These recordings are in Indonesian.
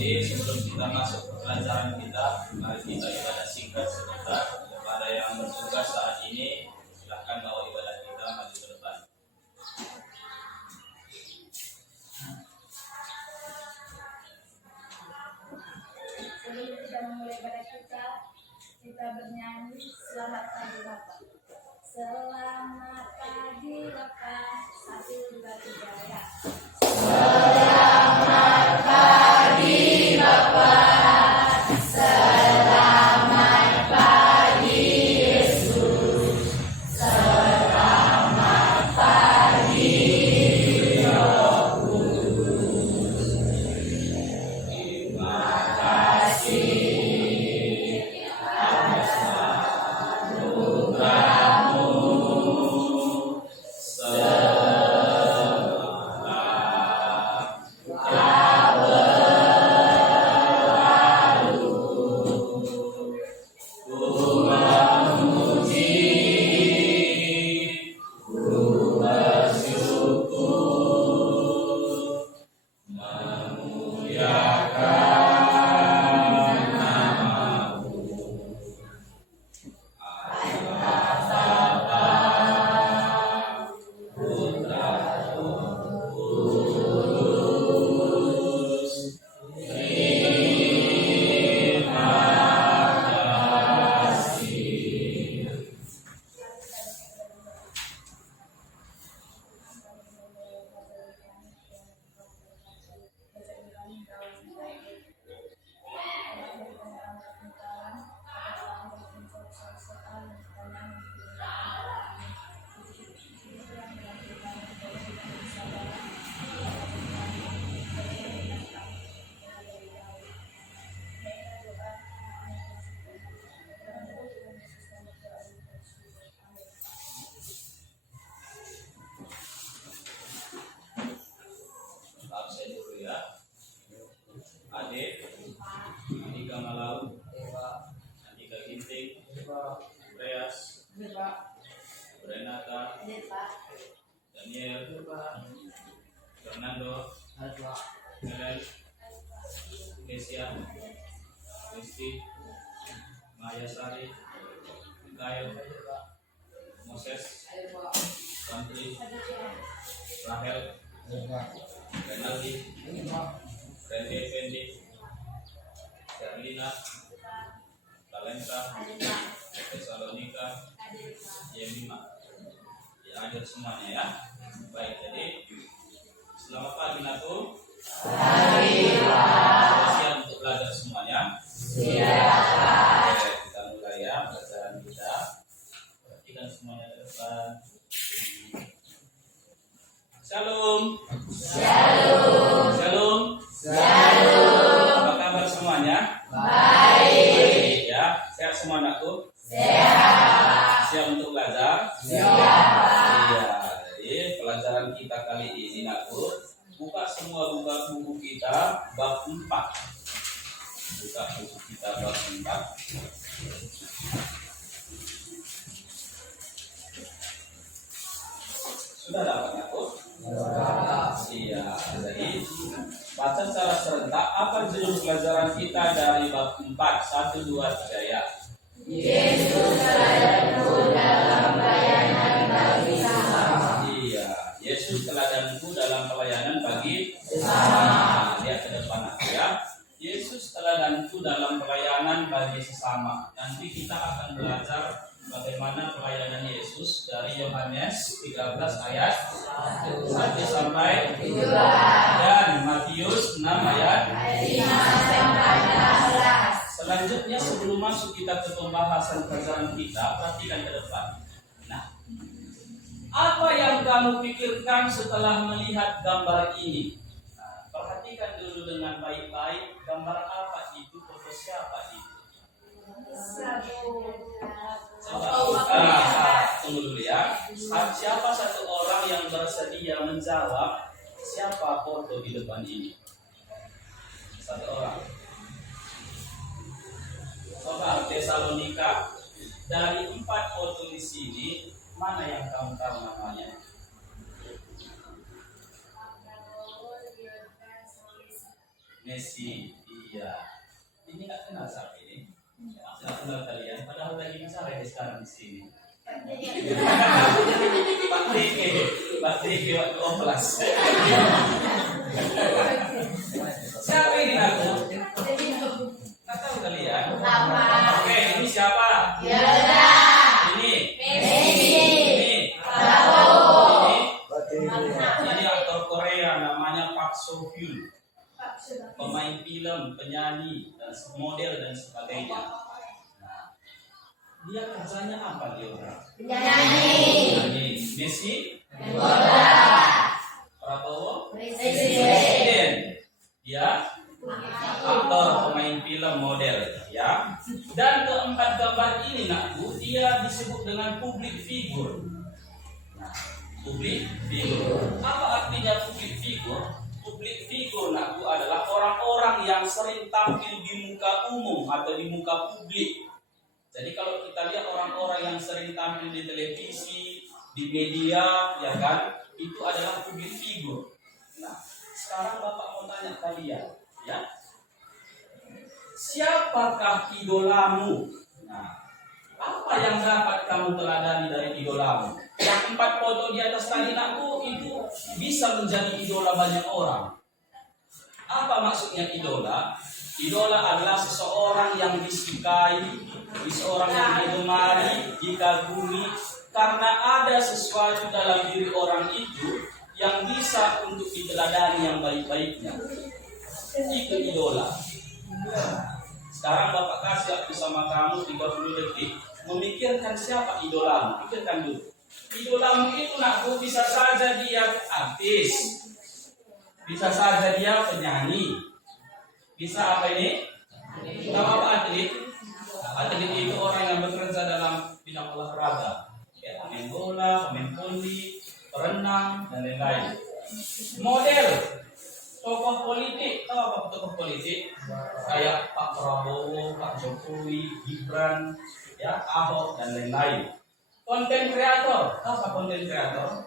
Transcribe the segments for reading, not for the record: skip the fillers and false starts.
Jadi sebelum kita masuk ke pelajaran kita, mari kita ibadah singkat sebentar. Kepada yang bertugas saat ini, silakan bawa ibadah kita maju ke depan. Sebelum kita memulai ibadah kita bernyanyi Selamat Pagi Bapak. Selamat pagi Bapak, 1, 2, 3 ya. Selamat pagi Bapak, selamat pagi Yesus, selamat pagi Roh Kudus. Terima kasih atas anugerah-Mu. Absen dulu ya. Adik, Andika Malau, Andika Ginting, Andreas, Renata, Daniel, Fernando, Helen, Kesia, Kristi, Maya Sari, Mikael, Moses, Santri, Rahel, Renaldi, Randy Fendi, Serlina, Talenta, Tesalonika, Yemima. Ya, hadir semuanya ya. Baik, jadi selamat pagi Natu. Siap untuk belajar semuanya. Siap. Oke, kita mulai ya pelajaran kita. Perhatikan semuanya ke depan. Shalom. Shalom. Shalom. Shalom. Apa kabar semuanya? Baik. Ya, sehat semua anakku? Sehat. Siap untuk belajar? Siap. Iya. Jadi pelajaran kita kali ini anakku, buka buku kita bab 4. Buka buku kita bab 4. Sudah dapat anakku? Iya, jadi baca secara serentak. Apa judul pelajaran kita dari bab 4? 1, 2, 3 ya. Yesus teladanku dalam pelayanan bagi sesama. Iya, Yesus teladanku dalam pelayanan bagi sesama. Lihat ke depan aku ya. Yesus teladanku dalam pelayanan bagi sesama. Nanti kita akan belajar bagaimana pelayanan Yesus dari Yohanes 13 ayat 1 sampai 13 dan Matius 6 ayat 5 sampai 16. Selanjutnya sebelum masuk kita ke pembahasan pelajaran kita, perhatikan ke depan. Nah, apa yang kamu pikirkan setelah melihat gambar ini? Nah, perhatikan dulu dengan baik-baik, gambar apa itu, foto siapa itu? Tunggu dulu ya. Siapa satu orang yang bersedia menjawab siapa foto di depan ini? Satu orang. Coba Tesalonika. Dari 4 foto di sini, mana yang kamu tahu namanya? Messi. Iya. Ini nggak kenal siapa ini. Nggak kenal kalian. Padahal lagi bicara ya sekarang di sini. Pak Tiki waktu oplas. Siapa ini aku? Nggak tahu kalian. Oke, ini siapa? Ini. Ini aktor Korea namanya Park Seo Hyun. Pemain film, penyanyi, dan model dan sebagainya. Nah, dia kerjanya apa dia orang? Penyanyi. Messi? Prabowo? Presiden. Dia aktor, pemain film, model, ya. Dan keempat gambar ini nakku, dia disebut dengan public figure. Nah, public figure. Apa artinya public figure? Public figure nakku adalah orang-orang yang sering tampil di muka umum atau di muka publik. Jadi kalau kita lihat orang-orang yang sering tampil di televisi, di media, ya kan, itu adalah public figure. Nah, sekarang Bapak mau tanya kalian, ya, siapakah idolamu? Nah, apa yang dapat kamu teladani dari idolamu? Yang 4 foto di atas tadi nakku itu bisa menjadi idola banyak orang. Apa maksudnya idola? Idola adalah seseorang yang disukai, seseorang yang digemari, dikagumi, karena ada sesuatu dalam diri orang itu yang bisa untuk diteladani yang baik-baiknya. Itu idola. Sekarang Bapak kasih waktu sama kamu 30 detik memikirkan siapa idolamu. Pikirkan dulu. Idolamu itu nakku bisa saja dia artis, bisa saja dia penyanyi, bisa apa ini? Tahu apa atlet? Atlet itu orang yang bekerja dalam bidang olahraga, ya, pemain bola, pemain voli, berenang dan lain-lain. Model, tokoh politik, tahu apa tokoh politik? Kayak Pak Prabowo, Pak Jokowi, Gibran, ya, Ahok dan lain-lain. Konten kreator, apa konten kreator?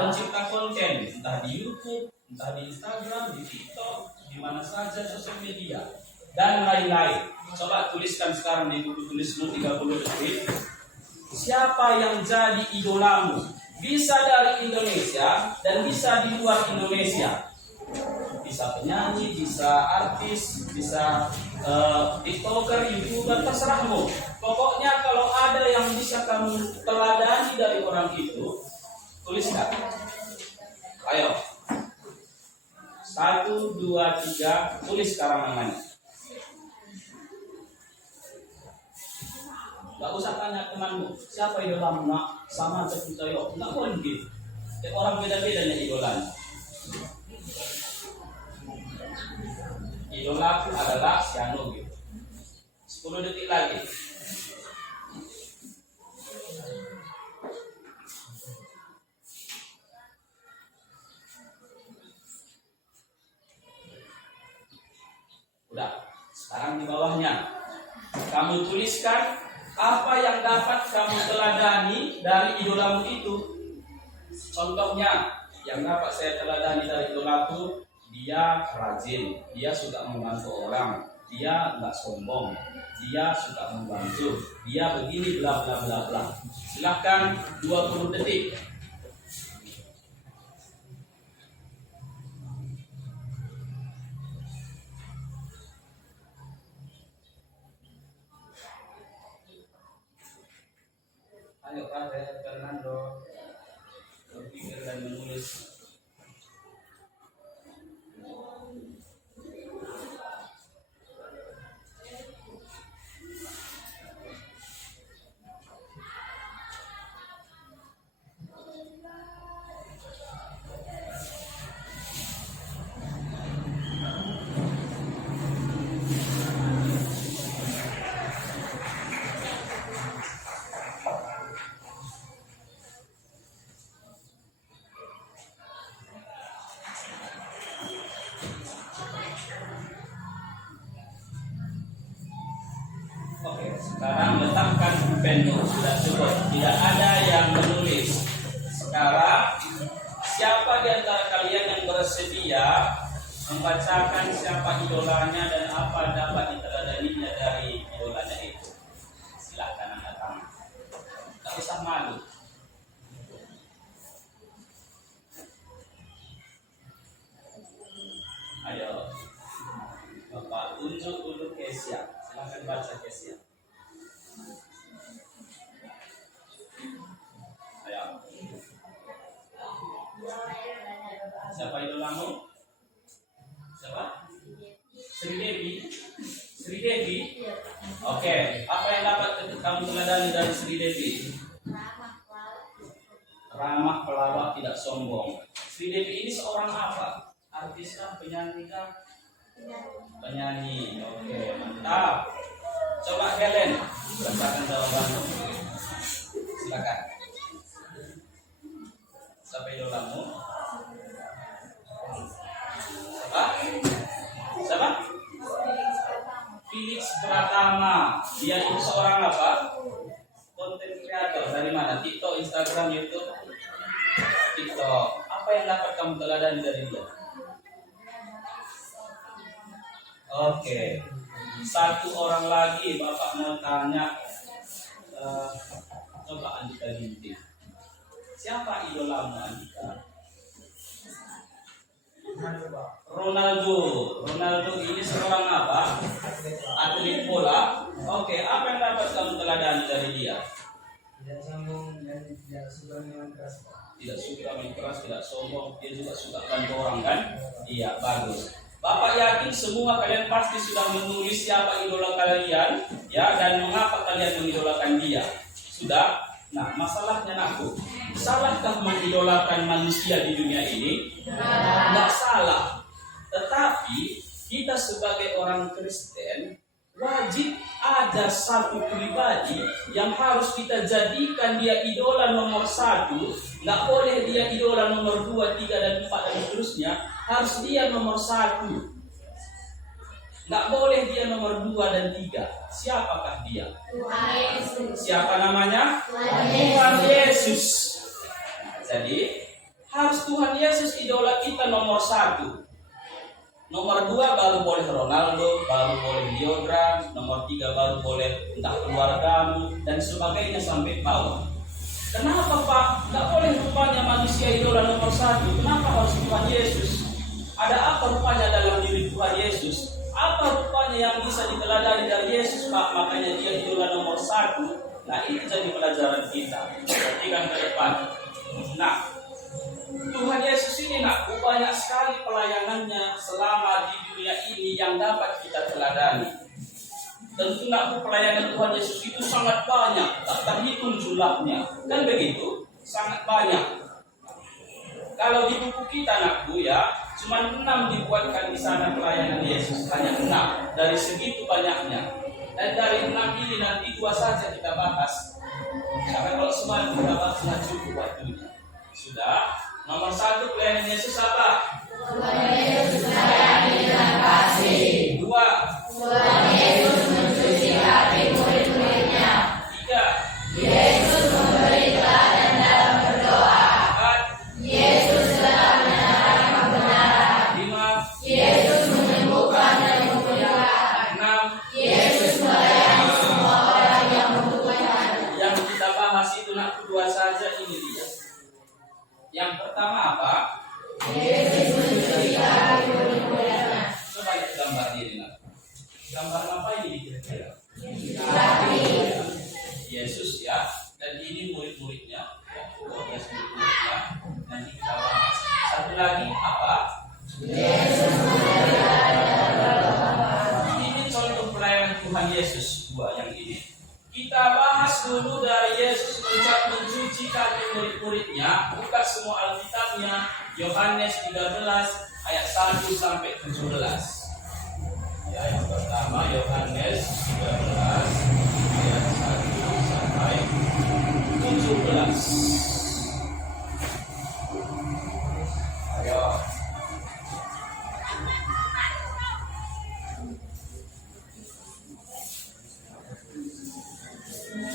Pencipta konten, entah di YouTube, entah di Instagram, di TikTok, di mana saja sosial media, dan lain-lain. Coba tuliskan sekarang di buku tulismu 30 detik. Siapa yang jadi idolamu? Bisa dari Indonesia dan bisa di luar Indonesia. Bisa penyanyi, bisa artis, bisa TikToker, YouTuber, terserahmu. Pokoknya kalau ada yang bisa kamu teladani dari orang itu, tuliskan. Ayo. 1, 2, 3, tulis sekarang namanya. Gak usah tanya temanmu, siapa idolamu nak? Sama seperti Toyo. Nggak boleh gitu. Orang beda-beda nya idolanya. Idolaku adalah Siano gitu. 10 detik lagi. Udah. Sekarang di bawahnya kamu tuliskan apa yang dapat kamu teladani dari idolamu itu. Contohnya, yang dapat saya teladani dari idolaku, dia rajin, dia suka membantu orang, dia nggak sombong, dia suka membantu, dia begini bla bla bla bla. Silahkan 20 detik. Ayo Pak Fernando, berpikir dan menulis. Oke, sekarang letakkan pulpen sudah cukup. Tidak ada yang menulis. Sekarang siapa di antara kalian yang bersedia membacakan siapa idolanya dan apa dapat diteladaninya dari idolanya itu. Silakan angkat tangan. Tak usah malu. Ayo, Bapak tunjuk dulu Kesia. Silakan baca Kesia. Ayo. Siapa idolamu? Siapa? Sri Devi. Sri Devi. Oke, apa yang dapat kamu teladani dari Sri Devi? Ramah, pelawak, tidak sombong. Sri Devi ini seorang apa? Artis kah? Penyanyi kah? Penyanyi. Oke, mantap. Coba Helen, bacakan jawabanmu. Silakan. Siapa idolamu? Siapa? Siapa? Felix Pratama. Dia itu seorang apa? Konten kreator. Dari mana? TikTok, Instagram, YouTube? TikTok. Apa yang dapat kamu teladani dari dia? Oke. Satu orang lagi Bapak mau tanya. Coba Andika Ginting. Siapa idolamu Andika? Ronaldo. Ronaldo ini seorang apa? Atlet bola. Oke, apa yang dapat kamu teladani dari dia? Tidak sombong dan tidak suka minuman keras. Tidak suka main keras, tidak sombong. Dia juga suka bantu orang kan? Iya, bagus. Bapak yakin semua kalian pasti sudah menulis siapa idola kalian, ya, dan mengapa kalian mengidolakan dia. Sudah? Nah, masalahnya aku, salahkah mengidolakan manusia di dunia ini? Tidak salah. Tetapi kita sebagai orang Kristen wajib ada satu pribadi yang harus kita jadikan dia idola nomor 1. Nggak boleh dia idola nomor 2, 3, dan 4 dan seterusnya. Harus dia nomor 1. Nggak boleh dia nomor 2 dan 3. Siapakah dia? Tuhan Yesus. Siapa namanya? Tuhan Yesus. Tuhan Yesus. Jadi harus Tuhan Yesus idola kita nomor 1. Nomor 2 baru boleh Ronaldo, baru boleh Diodran, nomor 3 baru boleh entah keluargamu dan sebagainya sampai bawah. Kenapa Pak? Nggak boleh rupanya manusia idola nomor 1. Kenapa harus Tuhan Yesus? Ada apa rupanya dalam diri Tuhan Yesus? Apa rupanya yang bisa diteladani dari Yesus Pak? Makanya dia idola nomor 1. Nah, itu jadi pelajaran kita. Perhatikan ke depan. Nah, Tuhan Yesus ini nak banyak sekali pelayanannya selama di dunia ini yang dapat kita teladani. Tentu nak pelayanan Tuhan Yesus itu sangat banyak, tak terhitung jumlahnya. Dan begitu, sangat banyak. Kalau di buku kita nakku ya, cuma 6 dibuatkan di sana pelayanan Yesus, hanya 6 dari segitu banyaknya. Dan dari 6 ini nanti 2 saja kita bahas. Karena kalau semua kita bahas nggak cukup waktunya. Sudah. Nomor 1 pelayanan Yesus apa? Tuhan Yesus melayani dengan kasih. 2. Tuhan Yesus mencuci hati murid-muridnya. 3. Yesus memberi teladan dalam berdoa. 4. Yesus tetap menyatakan kebenaran. 5. Yesus menyembuhkan dan memulihkan. 6. Yesus melayani semua orang yang membutuhkan. Yang kita bahas itu nak 2 saja, ini dia. Yang pertama apa? Yesus mencuci hati murid-muridnya. Coba lihat gambar ini nak. Gambar apa ini kira-kira? Hati. Yesus ya, dan ini murid-muridnya. 12 murid-muridnya. Nanti kita bahas. Satu lagi apa? Yesus memberi teladan dalam berdoa. Ini contoh pelayanan Tuhan Yesus 2 yang ini. Kita bahas dulu dari Yesus mencuci kaki murid-muridnya. Buka semua Alkitabnya. Yohanes 13 ayat 1 sampai 17. Ya, yang pertama Yohanes 13 ayat 1 sampai 17. Ayo.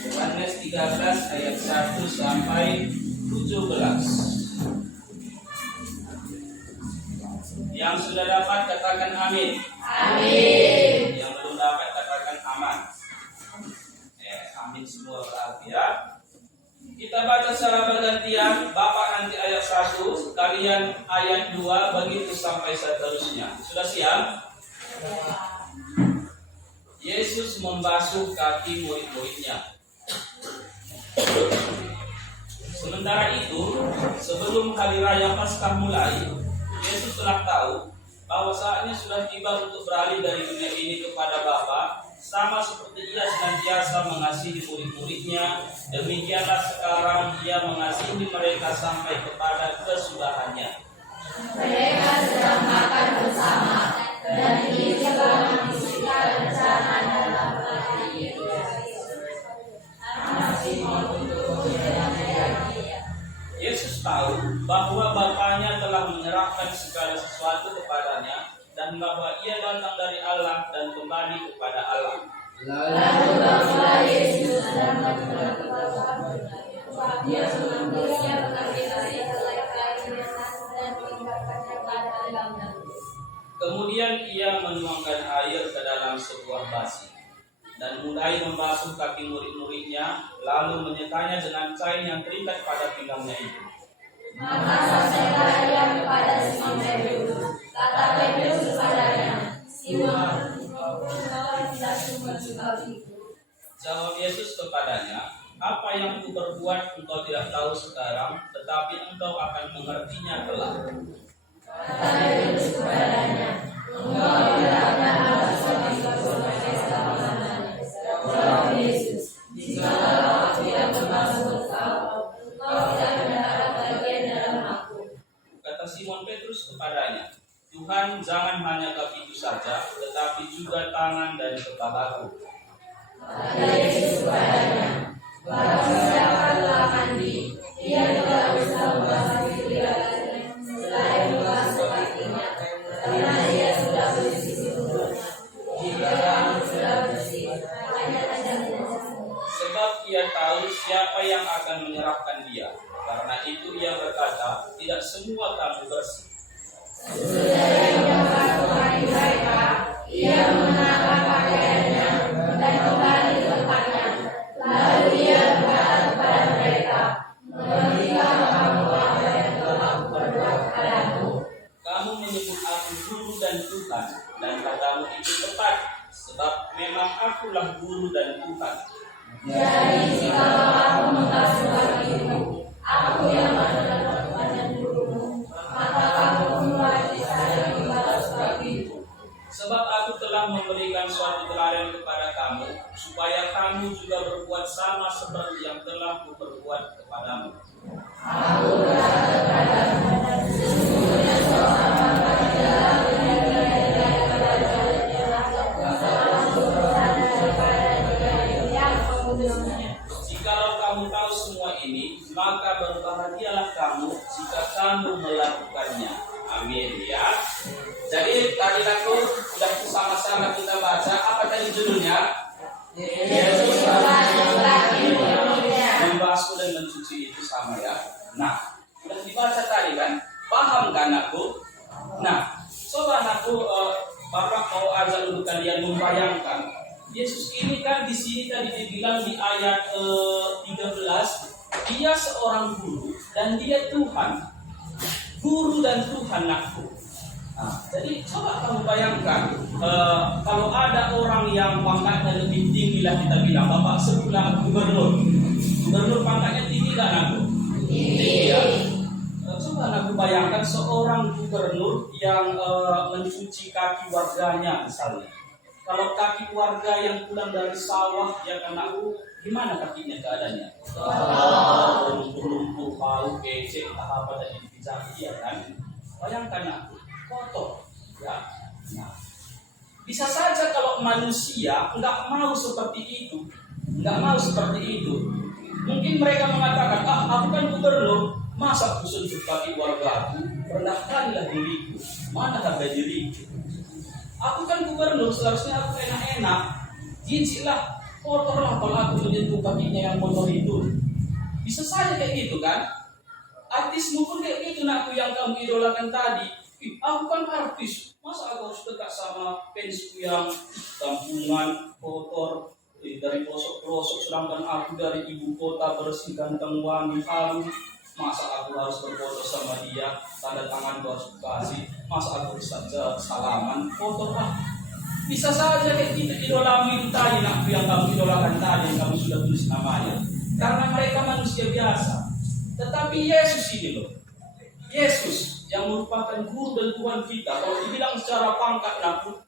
Yohanes 13 ayat 1 sampai 17. Yang sudah dapat katakan amin. Amin. Yang belum dapat katakan aman. Amin semua berarti ya. Kita baca secara bergantian. Bapak nanti ayat 1, kalian ayat 2, begitu sampai seterusnya. Sudah siap? Yesus membasuh kaki murid-muridnya. Sementara itu, sebelum hari raya Paskah mulai, Yesus telah tahu bahwa saatnya sudah tiba untuk beralih dari dunia ini kepada Bapa, sama seperti ia senantiasa mengasihi murid-muridnya. Demikianlah sekarang ia mengasihi mereka sampai kepada kesudahannya. Mereka sedang makan bersama dan ini telah mengisikan rencana dalam hati Yesus tahu bahwa Bapaknya telah menyerahkan segala sesuatu kepadanya dan bahwa ia datang dari Allah dan kembali kepada Allah. Lalu bangsa Yesus dan dia mengambilnya mengambil helai dan meninggalkannya pada dalam. Kemudian ia menuangkan air ke dalam sebuah basi dan mulai membasuh kaki murid-muridnya, lalu menyekanya dengan kain yang terikat pada pinggangnya itu. Maka sampailah ia kepada Simon Petrus. Kata Petrus kepadanya, Simon, engkau tidak sungguh itu. Jawab Yesus kepadanya, apa yang kuperbuat engkau tidak tahu sekarang, tetapi engkau akan mengertinya kelak. Kata Petrus kepadanya, engkau hendaknya harus sebagai pesta pasangan. Jawab Yesus, jikalau aku yang membasuh engkau tidak mendapat bagian dalam aku. Kata Simon Petrus kepadanya, Tuhan, jangan hanya kakiku saja, tetapi juga tangan dan kepalaku. Kata Yesus kepadanya, barang siapa telah mandi, ia juga bisa membasuh ketiadanya selain membasuh kakinya, karena ia sudah bersih seluruhnya. Jika kamu sudah bersih, makanya tidak bersih. Sebab ia tahu siapa yang akan menyerahkan dia. Karena itu ia berkata, tidak semua kamu bersih. Sesudah ia membasuh kaki mereka, ia mengenakan pakaiannya dan kembali ke tempatnya. Lalu ia berkata kepada mereka, mengertikah kamu apa yang telah aku perbuat kepadamu? Kamu menyebut aku guru dan Tuhan, dan katamu itu tepat, sebab memang akulah guru dan Tuhan. Jadi jika aku membasuh kakimu, aku yang adalah Tuhan dan gurumu, maka kamu pun wajib saja membasuh kakiku. Sebab aku telah memberikan suatu teladan kepada kamu, supaya kamu juga berbuat sama seperti yang telah kuperbuat kepadamu. Aku berkata kepadamu, sesungguhnya seorang hamba tidaklah benar-benar daripada jalannya, ataupun seorang turunan daripada yang mengundangnya. Jikalau kamu tahu semua ini, maka berbahagialah kamu jika kamu melakukannya. Amin ya. Jadi tadi aku sudah sama-sama kita baca, apa tadi judulnya? Yesus membasuh kaki murid-muridnya. Membasuh dan mencuci itu sama ya. Nah, sudah dibaca tadi kan? Paham kan aku? Nah, coba aku Bapak mau ajak dulu kalian membayangkan. Yesus ini kan di sini tadi dibilang di ayat 13, dia seorang guru dan dia Tuhan. Guru dan Tuhan aku. Nah, jadi coba kamu bayangkan kalau ada orang yang pangkatnya lebih tinggi lah, kita bilang Bapak sebutlah gubernur. Gubernur pangkatnya tinggi kan aku? Tinggi ya. Coba aku bayangkan seorang gubernur yang mencuci kaki warganya misalnya. Kalau kaki warga yang pulang dari sawah ya kan aku, gimana kakinya keadaannya? Lumpuh-lumpuh, bau, becek, apa tadi dijahit ya kan? Bayangkan aku, kotor ya. Nah, bisa saja kalau manusia nggak mau seperti itu, mungkin mereka mengatakan, aku kan gubernur, masa aku sentuh kaki warga aku, rendahkanlah diriku, mana harga diriku? Aku kan gubernur, seharusnya aku enak-enak, jinsilah, kotorlah kalau aku menyentuh kakinya yang kotor itu. Bisa saja kayak gitu kan? Artismu pun kayak gitu, aku yang kamu idolakan tadi. Ih, aku kan artis, masa aku harus dekat sama fansku yang kampungan, kotor, dari pelosok-pelosok, sedangkan aku dari ibu kota bersih, ganteng, wangi, harum. Masa aku harus berfoto sama dia, tanda tangan harus kasih, masa aku bisa salaman, kotor ah. Bisa saja kita idolamu itu tadi, nak yang kamu idolakan tadi, yang kamu sudah tulis namanya. Karena mereka manusia biasa. Tetapi Yesus ini loh, Yesus yang merupakan guru dan Tuhan kita. Kalau dibilang secara pangkat namun,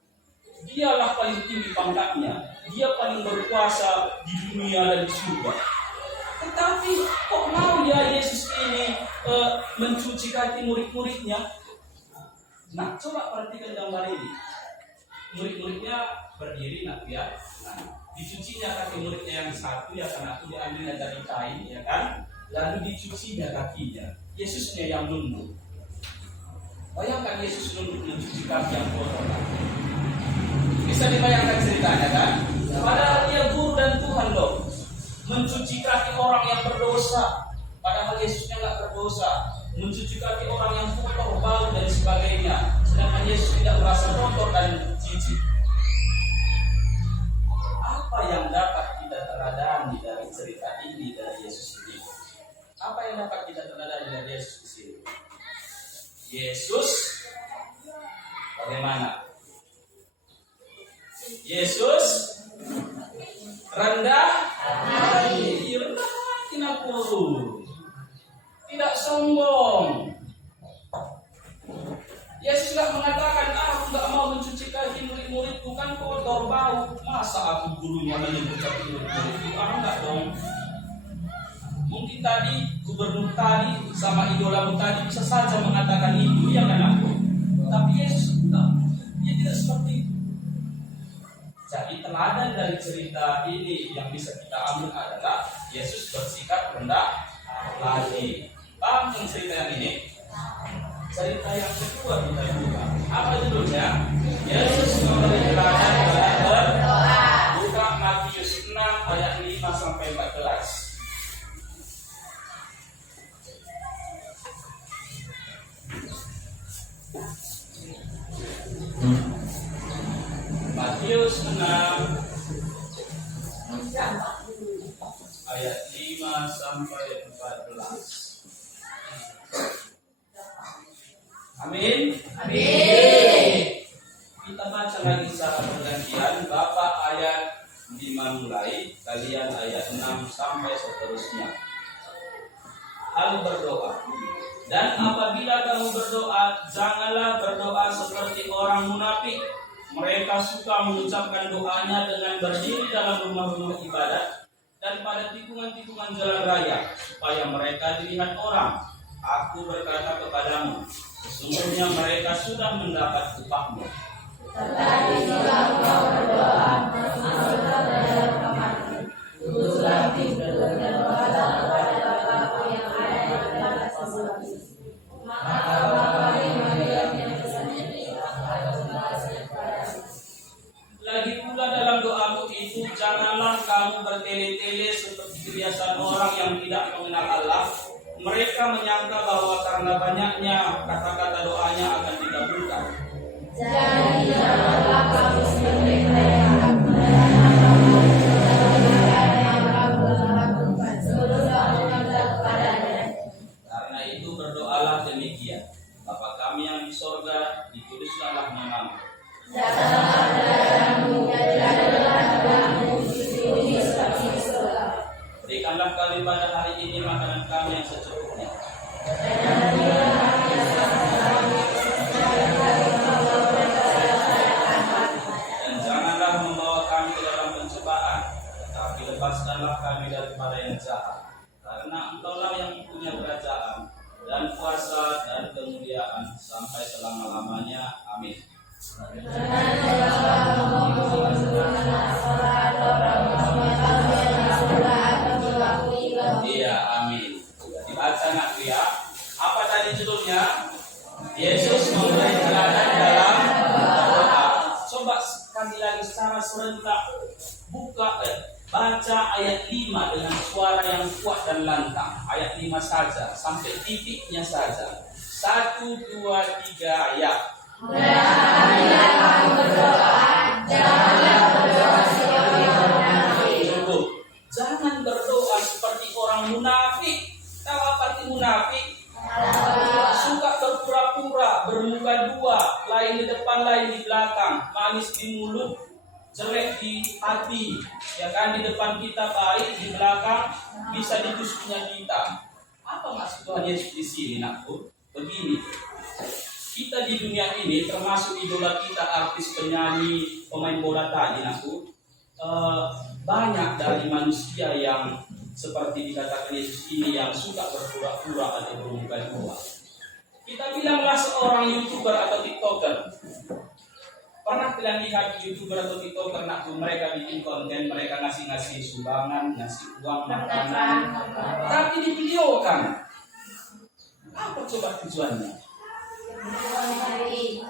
dialah paling tinggi pangkatnya. Dia paling berkuasa di dunia dan di surga. Tetapi kok mau ya Yesus ini mencuci kaki murid-muridnya? Nah, coba perhatikan gambar ini. Murid-muridnya berdiri, nak ya. Nah, dicucinya kaki muridnya yang satu ya, karena itu diambilnya dari kain, ya kan? Lalu dicucinya kakinya. Yesusnya yang nunduk. Bayangkan Yesus nunduk mencuci kaki yang kotor. Bisa dibayangkan ceritanya kan? Padahal dia guru dan Tuhan loh. Mencuci kaki orang yang berdosa. Padahal Yesusnya nggak berdosa. Mencuci kaki orang yang kotor, bau dan sebagainya. Sedangkan Yesus tidak merasa kotor dan jijik. Apa yang dapat kita teladani dari cerita ini dari Yesus ini? Apa yang dapat kita teladani dari Yesus di sini? Yesus bagaimana? Yesus rendah hati, rendah hati tidak sombong. Yesus tidak mengatakan, aku nggak mau mencuci kaki murid-muridku kan kotor bau. Masa aku gurunya menyebut kaki murid-muridku? Enggak dong. Mungkin tadi gubernur tadi sama idolamu tadi bisa saja mengatakan itu, ya kan aku. Tapi Yesus enggak. Dia tidak seperti itu. Jadi teladan dari cerita ini yang bisa kita ambil adalah Yesus bersikap rendah hati. Paham yang cerita yang ini? Cerita yang kedua kita buka. Apa judulnya? Yesus memberi teladan dalam berdoa. Buka Matius 6 ayat 5 sampai 14. Matius 6 ayat 5 sampai 14. Amin. Amin. Kita baca lagi secara pergantian. Bapak ayat 5 mulai, kalian ayat 6 sampai seterusnya. Lalu berdoa. Dan apabila kamu berdoa, janganlah berdoa seperti orang munafik. Mereka suka mengucapkan doanya dengan berdiri dalam rumah-rumah ibadat dan pada tikungan-tikungan jalan raya, supaya mereka dilihat orang. Aku berkata kepadamu, sesungguhnya mereka sudah mendapat upahnya. Tetapi jika engkau berdoa, masuklah ke dalam kamarmu, tutuplah pintu dan berkata kepada Bapa-Mu yang ada di dalam surga. Maka Bapa yang melihat yang tersembunyi akan membalasnya kepadamu. Lagi pula dalam doamu itu, janganlah kamu bertele-tele seperti kebiasaan orang yang tidak mengenal Allah. Mereka menyangka bahwa karena banyaknya kata-kata doanya akan dikabulkan. Jadi janganlah kamu seperti mereka, sebelum kamu minta kepadanya. Karena itu berdoalah demikian. Bapa kami yang di sorga, dikuduskanlah namamu. Datanglah kerajaanmu, jadilah kehendakmu di bumi seperti di surga. Berikanlah kami pada hari ini makanan kami yang secukupnya. Dan janganlah membawa kami ke dalam pencobaan, tetapi lepaskanlah kami daripada yang jahat. Karena Engkaulah yang punya kerajaan dan kuasa dan kemuliaan sampai selama-lamanya. Amin. Iya, amin. Dibaca nak ya. Apa tadi judulnya? Yesus memberi teladan dalam berdoa. Coba sekali lagi secara serentak baca ayat 5 dengan suara yang kuat dan lantang. Ayat 5 saja, sampai titiknya saja. 1, 2, 3, ya. Cukup. Jangan berdoa seperti orang munafik. Tahu apa arti munafik? Suka berpura-pura, bermuka dua, lain di depan, lain di belakang, manis di mulut, jelek di hati. Ya kan, di depan kita baik, di belakang bisa ditusuknya kita. Apa maksud Tuhan Yesus di sini, nakku? Begini, kita di dunia ini termasuk idola kita, artis, penyanyi, pemain bola tadi, nakku. Banyak dari manusia yang seperti dikatakan Yesus ini yang suka berpura-pura atau bermuka dua. Kita bilanglah seorang YouTuber atau TikToker. Pernah kalian lihat YouTuber atau TikToker, nakku, mereka bikin konten, mereka ngasih sumbangan, ngasih uang, makanan, tapi divideokan. Apa coba tujuannya?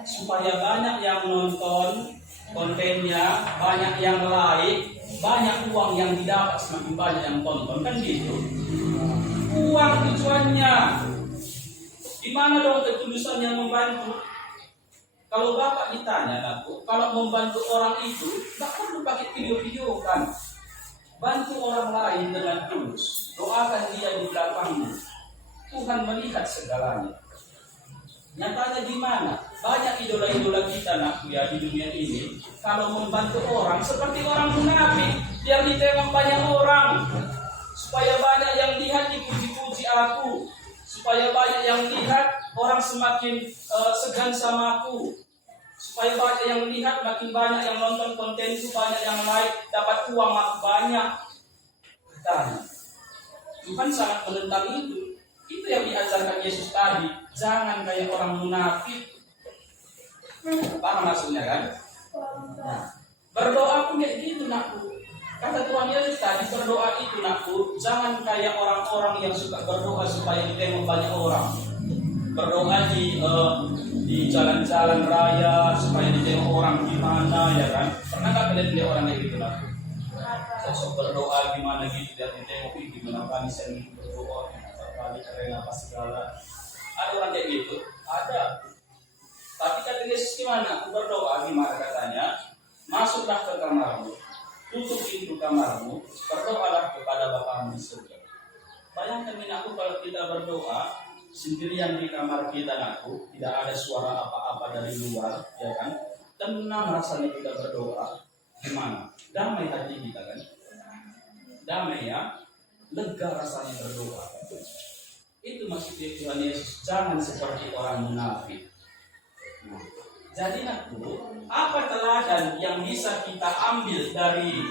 Supaya banyak yang nonton kontennya, banyak yang like, banyak uang yang didapat, semakin banyak yang tonton, kan gitu. Uang tujuannya. Di mana dong ketulusan yang membantu? Kalau Bapak ditanya, nakku, kalau membantu orang itu, tak perlu pakai video-video kan. Bantu orang lain dengan tulus. Doakan dia di belakangmu. Tuhan melihat segalanya. Nyatanya di mana? Banyak idola-idola kita, nakku, ya, di dunia ini. Kalau membantu orang seperti orang munafik, biar ditengok banyak orang, supaya banyak yang lihat, dipuji-puji aku, supaya banyak yang lihat, orang semakin segan sama aku, supaya banyak yang lihat, makin banyak yang nonton kontenku, banyak yang like, dapat uang makin banyak. Dan Tuhan sangat menentang itu. Itu yang diajarkan Yesus tadi. Jangan kayak orang munafik. Paham maksudnya kan? Nah, berdoa pun kayak gitu, nakku. Kata Tuhan Yesus tadi, berdoa itu, nakku, jangan kayak orang-orang yang suka berdoa supaya ditengok banyak orang. Berdoa di jalan-jalan raya supaya ditengok orang gimana, ya kan? Pernah nggak kalian lihat orang kayak gitu, nakku? Sosok berdoa gimana gitu, dan ditengok gimana kami sering berdoa, kali keren apa segala. Ada orang kayak gitu? Ada. Tapi kata Yesus gimana? Berdoa gimana katanya? Masuklah ke kamarmu, tutup pintu kamarmu, berdoalah kepada Bapamu di surga. Bayangkan, aku, kalau kita berdoa sendirian di kamar kita, nakku, tidak ada suara apa-apa dari luar, ya kan? Tenang rasanya kita berdoa. Gimana? Damai hati kita kan? Damai, ya? Lega rasanya berdoa. Itu maksudnya Tuhan Yesus. Jangan seperti orang munafik. Nah, jadi, nakku, apa teladan yang bisa kita ambil dari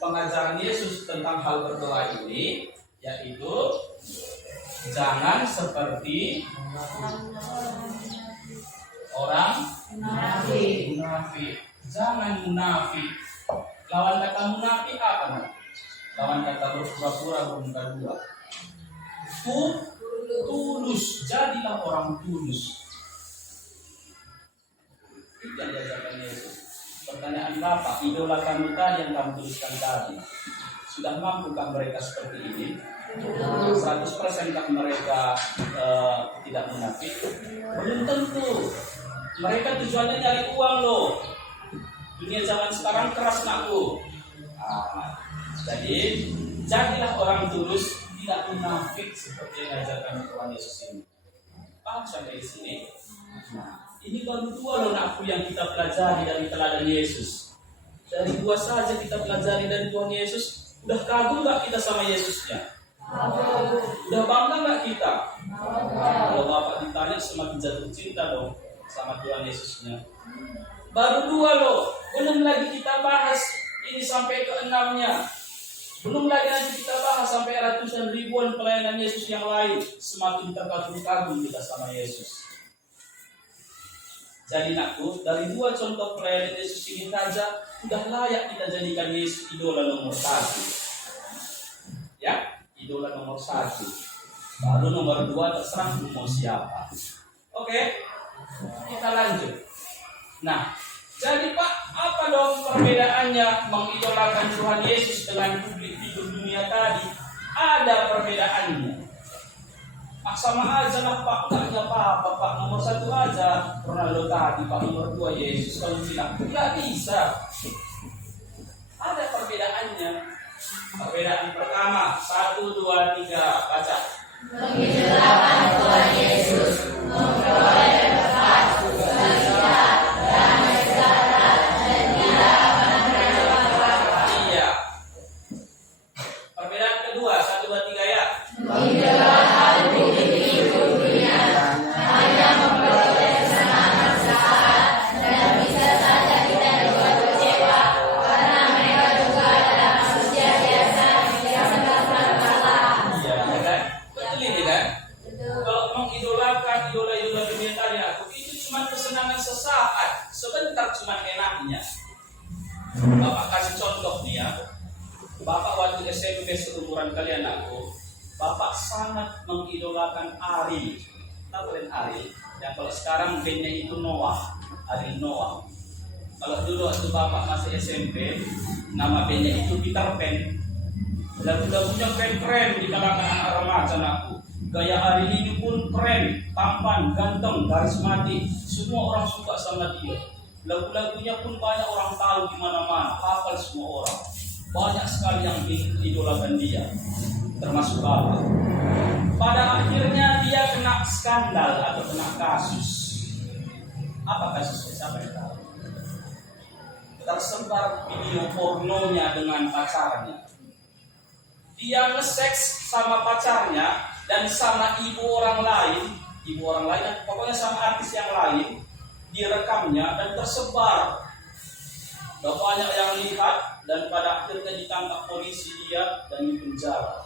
pengajaran Yesus tentang hal berdoa ini? Yaitu jangan seperti orang munafik. Jangan munafik. Lawan kata munafik apa, nak? Lawan kata berpura-pura, bermuka dua. Tulus. Jadilah orang tulus. Itu yang diajarkan Yesus. Pertanyaan Bapak, idola kamu tadi yang kamu tuliskan tadi, sudah mampukah mereka seperti ini? 100% mereka tidak munafik? Belum tentu. Mereka tujuannya nyari uang loh. Dunia zaman sekarang keras, nakku. Jadi jadilah orang tulus, tidak munafik seperti yang diajarkan Tuhan Yesus ini. Paham sampai di sini? Nah, ini baru 2 loh, nakku, yang kita pelajari dari teladan Yesus. Dari 2 saja kita pelajari dari Tuhan Yesus. Udah kagum gak kita sama Yesusnya? Udah bangga gak kita? Kalau Bapak ditanya, semakin jatuh cinta dong sama Tuhan Yesusnya. Baru 2 loh. Belum lagi kita bahas ini sampai ke 6-nya. Belum lagi nanti kita bahas sampai ratusan ribuan pelayanan Yesus yang lain. Semakin terkagum-kagum kita sama Yesus. Jadi, nakku, dari 2 contoh pelayanan Yesus ini saja sudah layak kita jadikan Yesus idola nomor 1. Ya, idola nomor 1. Baru nomor 2 terserah mau siapa. Oke, kita lanjut. Nah, jadi Pak, apa dong perbedaannya mengidolakan Tuhan Yesus dengan publik figur dunia tadi? Ada perbedaannya. Sama aja lah Pak, nggak apa-apa Pak, nomor 1 aja Ronaldo tadi, Pak nomor 2 Yesus. Kalau bilang nggak bisa, ada perbedaannya. Perbedaan pertama, 1, 2, 3, baca. Mengidolakan Tuhan Yesus, memperoleh berkat, sukacita, damai sejahtera, dan tidak akan pernah apa-apa. Iya. Perbedaan kedua, 1, 2, 3 ya. Mengidolakan bukti dunia, hanya memperoleh kesenangan sesaat, dan bisa saja kita dibuat kecewa, karena mereka juga adalah manusia biasa yang sedang bermasalah. Iya, ya kan? Betul ini kan? Betul. Kalau mengidolakan idola-idola dunia tadi aku, itu cuma kesenangan sesaat, sebentar cuma enaknya. Bapak kasih contoh nih ya. Bapak waktu SMP seumuran kalian aku, Bapak sangat mengidolakan Ariel. Tahu kalian Ariel? Yang kalau sekarang bandnya itu Noah, Ariel Noah. Kalau dulu waktu Bapak masih SMP, nama bandnya itu Peter Pan. Lagu-lagunya keren-keren di kalangan anak remaja aku. Gaya Ariel ini pun keren, tampan, ganteng, karismatik. Semua orang suka sama dia. Lagu-lagunya pun banyak orang tahu di mana-mana, hafal semua orang. Banyak sekali yang idolakan dia, termasuk Bapak. Pada akhirnya dia kena skandal atau kena kasus. Apa kasusnya? Siapa yang tahu? Tersebar video pornonya dengan pacarnya. Dia nge-seks sama pacarnya dan sama ibu orang lain, pokoknya sama artis yang lain, direkamnya dan tersebar. Banyak yang lihat dan pada akhirnya ditangkap polisi dia dan dipenjara.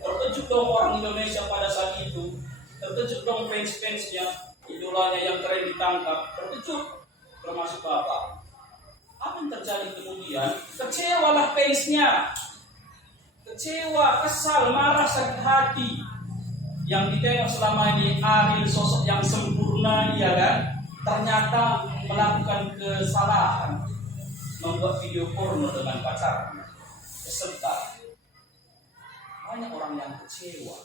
Terkejut dong orang Indonesia pada saat itu, terkejut dong fans-fansnya, idolanya yang keren ditangkap, terkejut, termasuk Bapak. Apa yang terjadi kemudian? Kecewalah fansnya, kecewa, kesal, marah, sakit hati. Yang ditengok selama ini Ariel sosok yang sempurna, ya kan? Ternyata melakukan kesalahan, membuat video porno dengan pacarnya, kesebar. Banyak orang yang kecewa.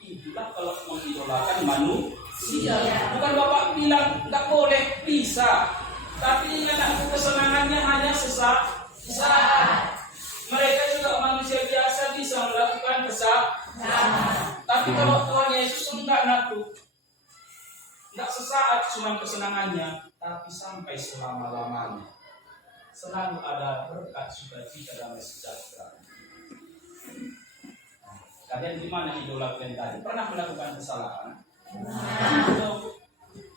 Itulah kalau mengidolakan manusia. Bukan Bapak bilang nggak boleh, bisa. Tapi anakku kesenangannya hanya sesaat. Mereka juga manusia biasa bisa melakukan kesalahan. Tapi kalau Tuhan Yesus enggak anakku, enggak sesaat cuma kesenangannya, tapi sampai selama-lamanya. Selalu ada berkat, sukacita, damai sejahtera. Kalian gimana idola kalian tadi? Pernah melakukan kesalahan?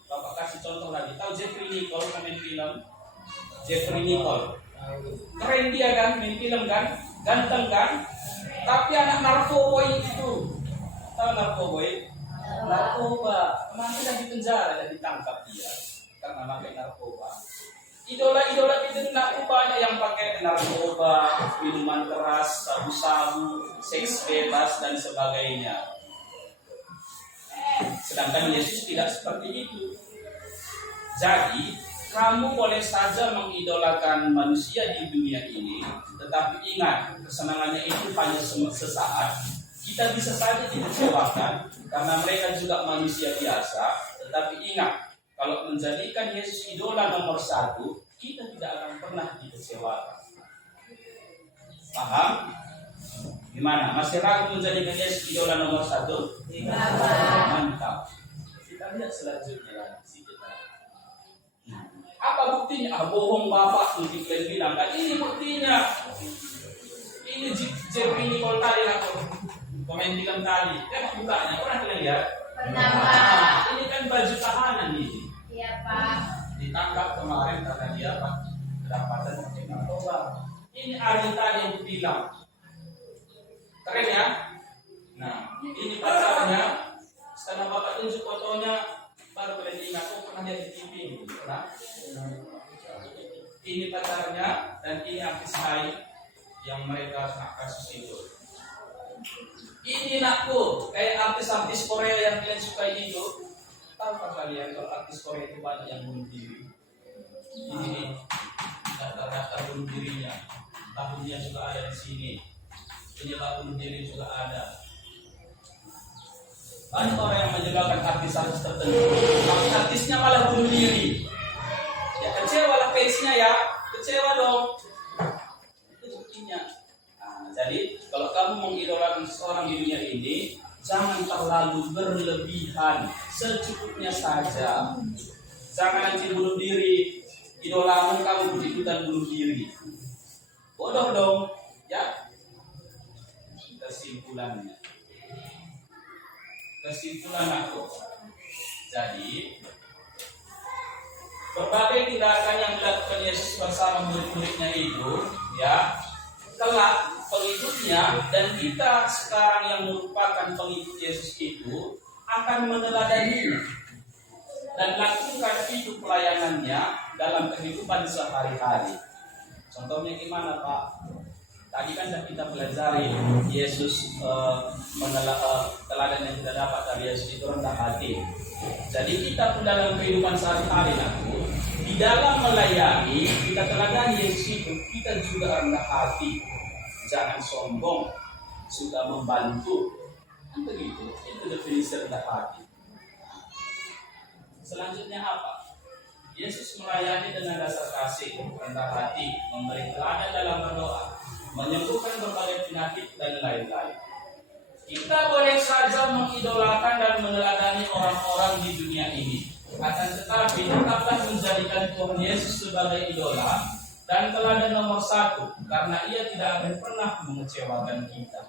Bapak kasih contoh lagi. Tahu Jeffrey Nicole main film? Jeffrey Nicole. Keren dia kan, main film kan? Ganteng kan? Tapi anak narkoboy itu. Tahu narkoboy? Narkoba. Kemarin dan di penjara dan ditangkap dia karena pakai narkoba. Idola-idola itu aku banyak yang pakai narkoba, minuman keras, sabu-sabu, seks bebas dan sebagainya. Sedangkan Yesus tidak seperti itu. Jadi, kamu boleh saja mengidolakan manusia di dunia ini, tetapi ingat, kesenangannya itu hanya sesaat. Kita bisa saja dikecewakan karena mereka juga manusia biasa, tetapi ingat, kalau menjadikan Yesus idola nomor 1, kita tidak akan pernah dikecewakan. Paham? Gimana? Masih ragu menjadikan Yesus idola nomor 1? Mantap. Kita lihat selanjutnya lagi. Apa buktinya? Bohong Bapak, mungkin kalian bilang. Kan ini buktinya. Ini Jeffrey Nicole tadi aku komen film tadi. Tengok mukanya, pernah kalian lihat? Pernah, Pak. Ini kan baju tahanan ini. Iya, Pak. Ditangkap kemarin karena dia kedapatan pakai narkoba. Ini Ari tadi yang bilang. Keren ya? Nah, ini pacarnya. Setelah Bapak tunjuk fotonya, baru kalian ingat, pernah lihat di TV ini. Nah, ini pacarnya dan ini artis lain yang mereka kena kasus itu. Ini nakku, kayak artis-artis Korea yang kalian sukai itu. Tahukah kalian kalau artis Korea itu banyak yang bunuh diri? Ini daftar-daftar bunuh dirinya. Tahunnya juga ada di sini. Penyebab bunuh diri juga ada. Banyak orang yang menjualkan artis-artis tertentu, tapi artisnya malah bunuh diri. Ya kecewa lah face-nya ya, kecewa dong. Itu buktinya. Nah, jadi kalau kamu mengidolakan seseorang di dunia ini, jangan terlalu berlebihan, secukupnya saja. Jangan nanti bunuh diri, idolamu kamu ikutan bunuh diri. Bodoh dong, ya. Kesimpulan aku. Jadi berbagai tindakan yang dilakukan Yesus bersama murid-muridnya itu, ya, kelak pengikutnya dan kita sekarang yang merupakan pengikut Yesus itu akan meneladaninya dan lakukan hidup pelayanannya dalam kehidupan sehari-hari. Contohnya gimana, Pak? Tadi kan kita pelajari Yesus teladan yang kita dapat dari Yesus itu rendah hati. Jadi kita pun dalam kehidupan sehari-hari di dalam melayani kita teladani Yesus itu, kita juga rendah hati. Jangan sombong, sudah membantu. Kan begitu, itu definisi rendah hati. Selanjutnya apa? Yesus melayani dengan dasar kasih, rendah hati, memberi teladan dalam berdoa, menyembuhkan berbagai penyakit dan lain-lain. Kita boleh saja mengidolakan dan meneladani orang-orang di dunia ini, akan tetapi tetaplah menjadikan Tuhan Yesus sebagai idola dan teladan nomor satu, karena Ia tidak akan pernah mengecewakan kita.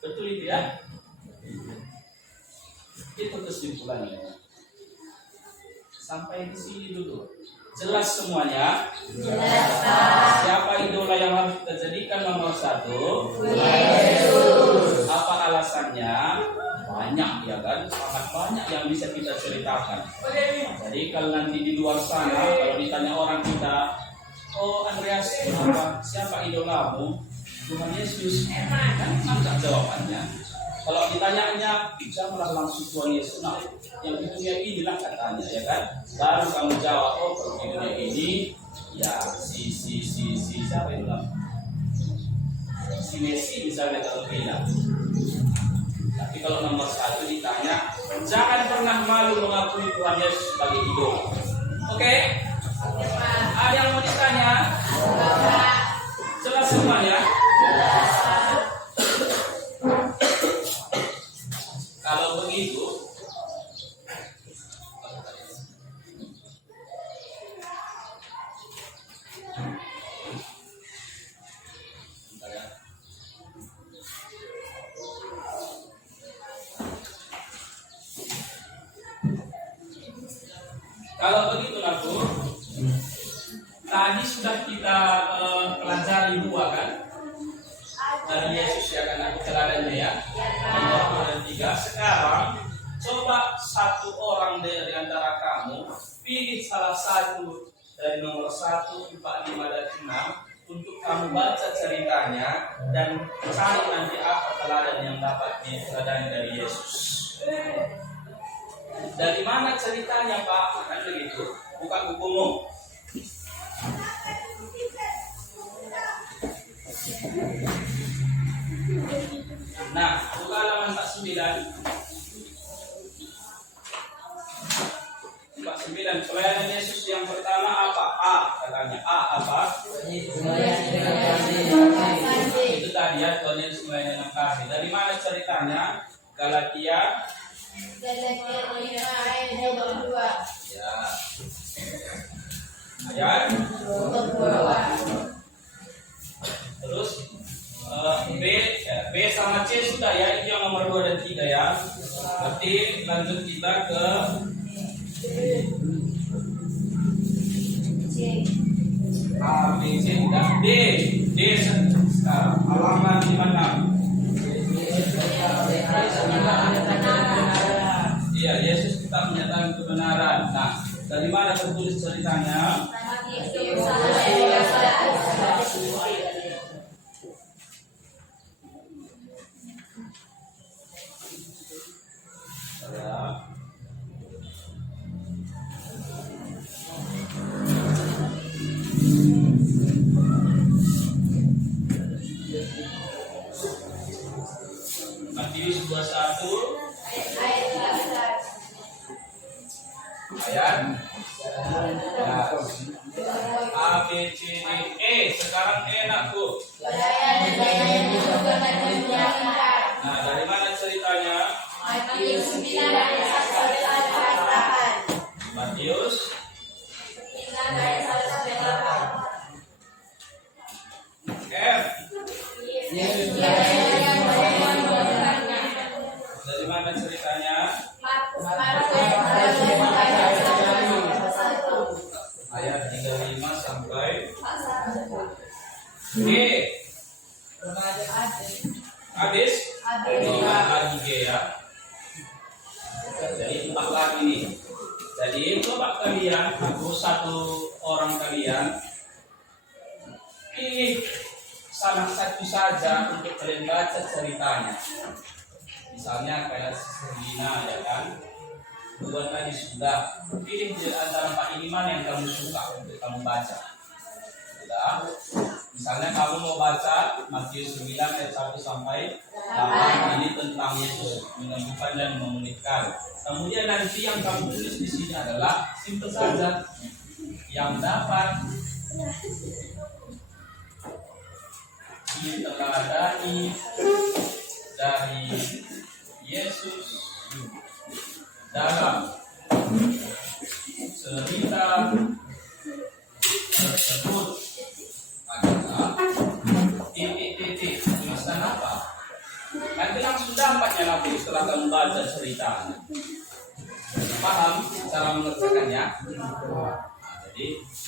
Betul itu ya? Itu kesimpulannya. Sampai di sini dulu. Jelas semuanya? Jelas, Pak. Siapa idola yang harus kita jadikan nomor satu? Yesus. Apa alasannya? Banyak ya kan? Sangat banyak yang bisa kita ceritakan. Jadi kalau nanti di luar sana, kalau ditanya orang kita, oh Andreas, siapa idolamu? Tuhan Yesus. Kan mantap jawabannya. Kalau ditanyanya, janganlah langsung Tuhan Yesus. Nah, yang di dunia inilah katanya, ya kan? Baru kamu jawab, oh kalau di dunia ini, ya si siapa itu lah? Si Messi misalnya kalau bilang. Tapi kalau nomor satu ditanya, jangan pernah malu mengakui Tuhan Yesus sebagai idola. Oke? Ada yang mau ditanya? Jelas semuanya? Kalau begitu, Naku, tadi sudah kita pelajari dua kan? Dari Yesus ya kan, aku teladannya ya. Nomor 2 dan 3. Sekarang coba satu orang dari antara kamu pilih salah satu dari nomor 1, 4, 5 dan 6 untuk kamu baca ceritanya dan cari nanti apa teladan yang dapat diteladani dari Yesus. Dari mana ceritanya, Pak? Kan begitu. Buka bukumu. Nah, buka halaman 49. 49. Pelayanan Yesus yang pertama apa? A katanya. A apa? Itu tadi ya, Tuhan Yesus melayani dengan kasih. Dari mana ceritanya? Galatia 5 ayat 22. ya. Ayat 22. terus B sama C sudah ya, itu yang nomor 2 dan 3 ya. Berarti lanjut kita ke C. A, B, C sudah. D sekarang halaman 56. Iya, Yesus tetap menyatakan kebenaran. Nah, dari mana tertulis ceritanya? Matius 21 sampai G. Habis? Lagi G ya. Jadi 4 lagi nih. Jadi coba kalian, aku satu orang kalian pilih salah satu saja untuk kalian baca ceritanya. Misalnya kayak Serina ya kan. Buat tadi sudah pilih di antara 4 ini mana yang kamu suka untuk kamu baca. Sudah. Misalnya kamu mau baca Matius 9 ayat 1 sampai 8 ini tentang Yesus menyembuhkan dan memulihkan. Kemudian nanti yang kamu tulis di sini adalah simpel saja yang dapat diteladani dari Yesus dalam cerita tersebut adalah titik-titik tulisan apa? Nanti langsung dampaknya nanti setelah kamu baca ceritanya. Paham cara mengerjakannya? Jadi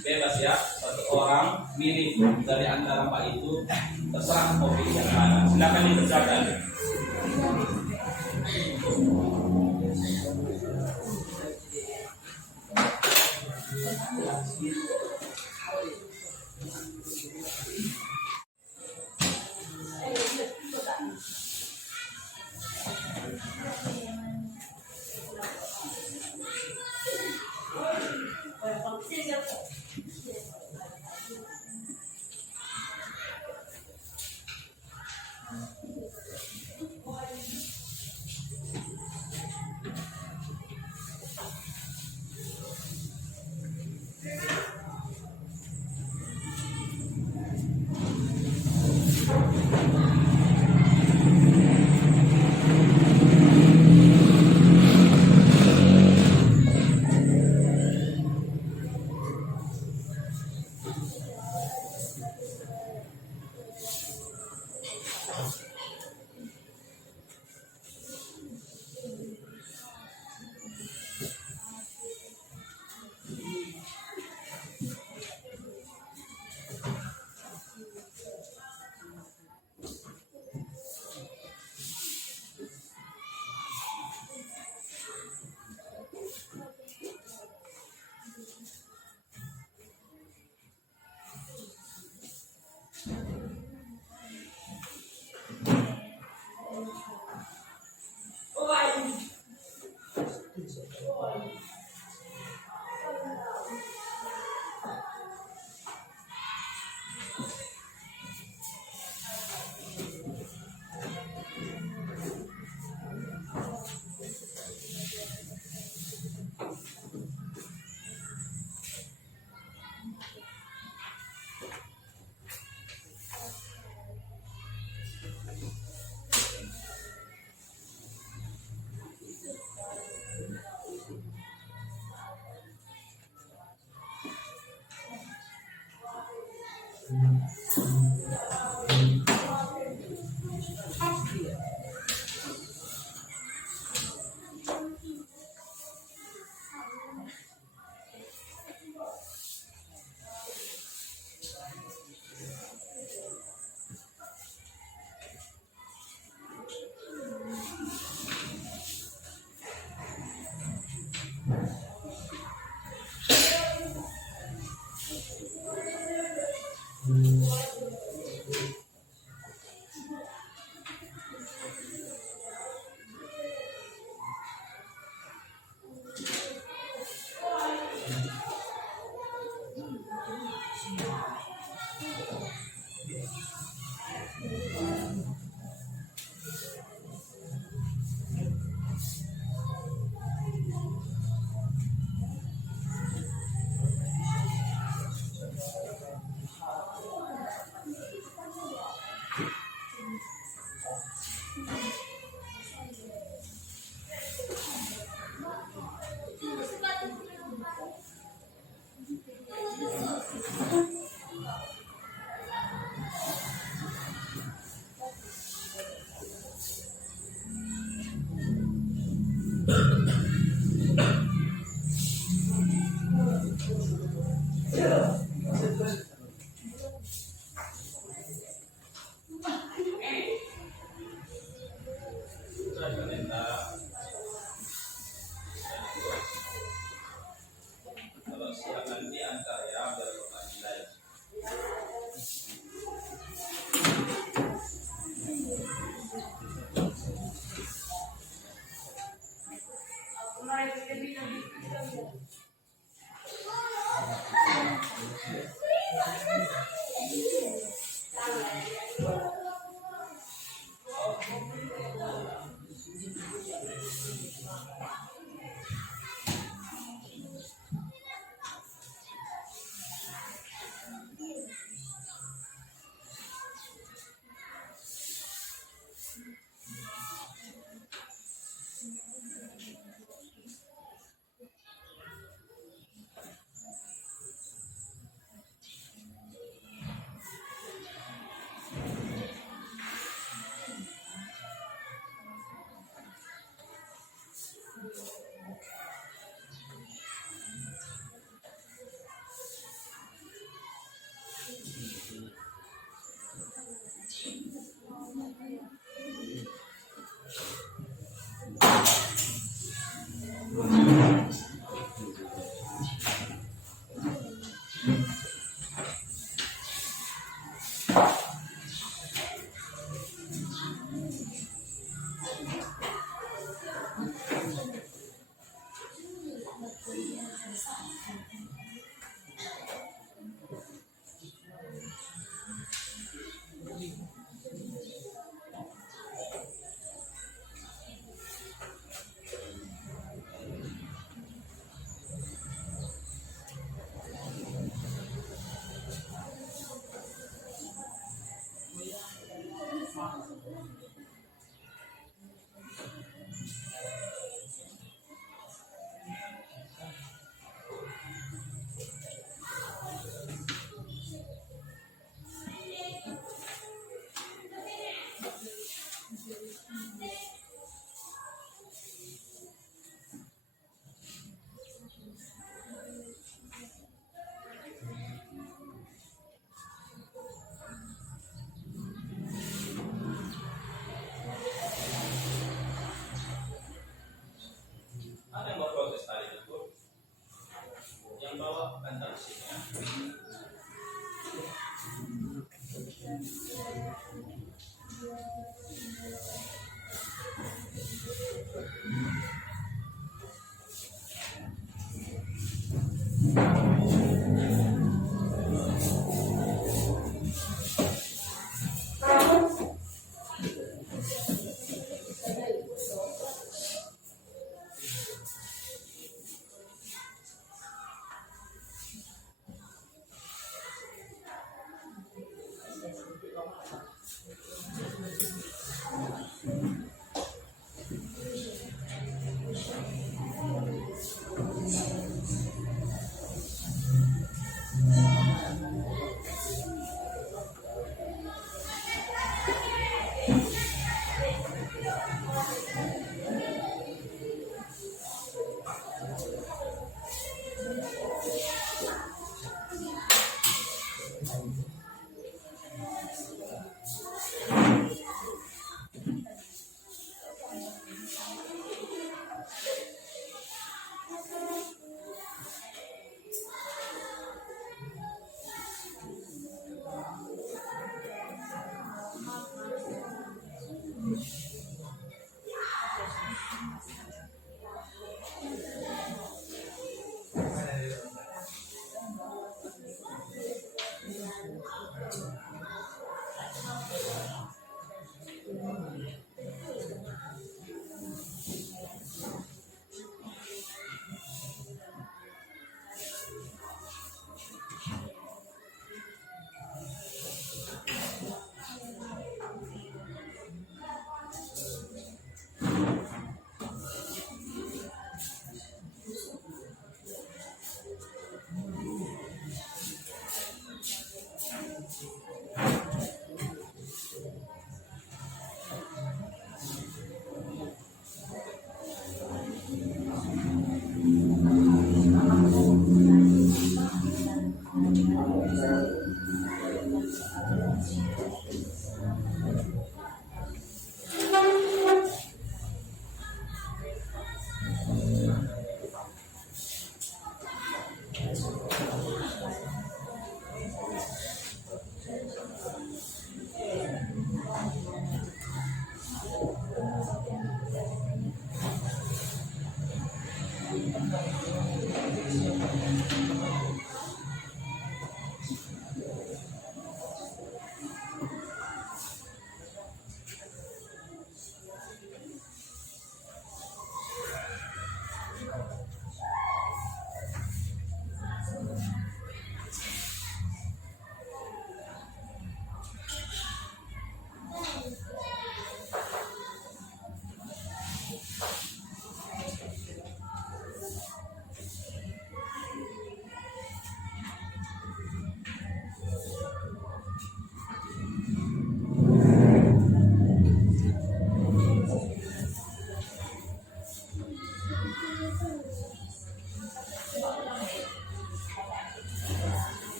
bebas ya, satu orang milih dari antara 4 itu, terserah mau pilih yang mana. Silakan dikerjakan.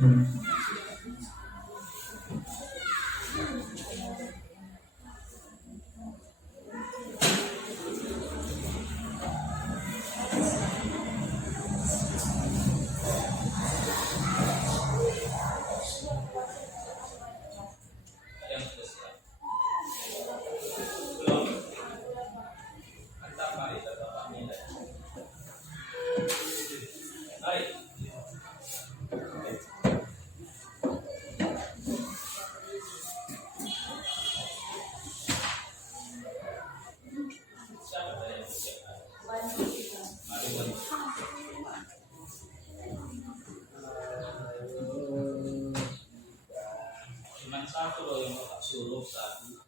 Yang sudah siap. Belum? Mantap, mari kita Bapak nilai. Mari. Siapa tadi yang siap? Mari, Wan. Cuman satu loh yang Bapak suruh satu.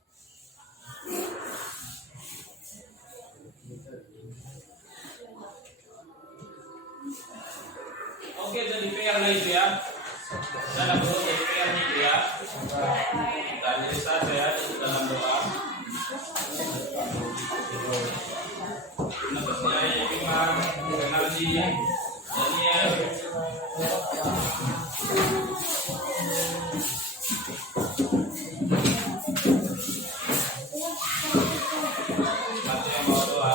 Oke, jadi PR lah itu ya. Saya bro, jadi PR nih itu ya. Kita akhiri saja ya di dalam doa. Nafasnya ya, Imam, Narji, Daniel. Mati yang mau doa.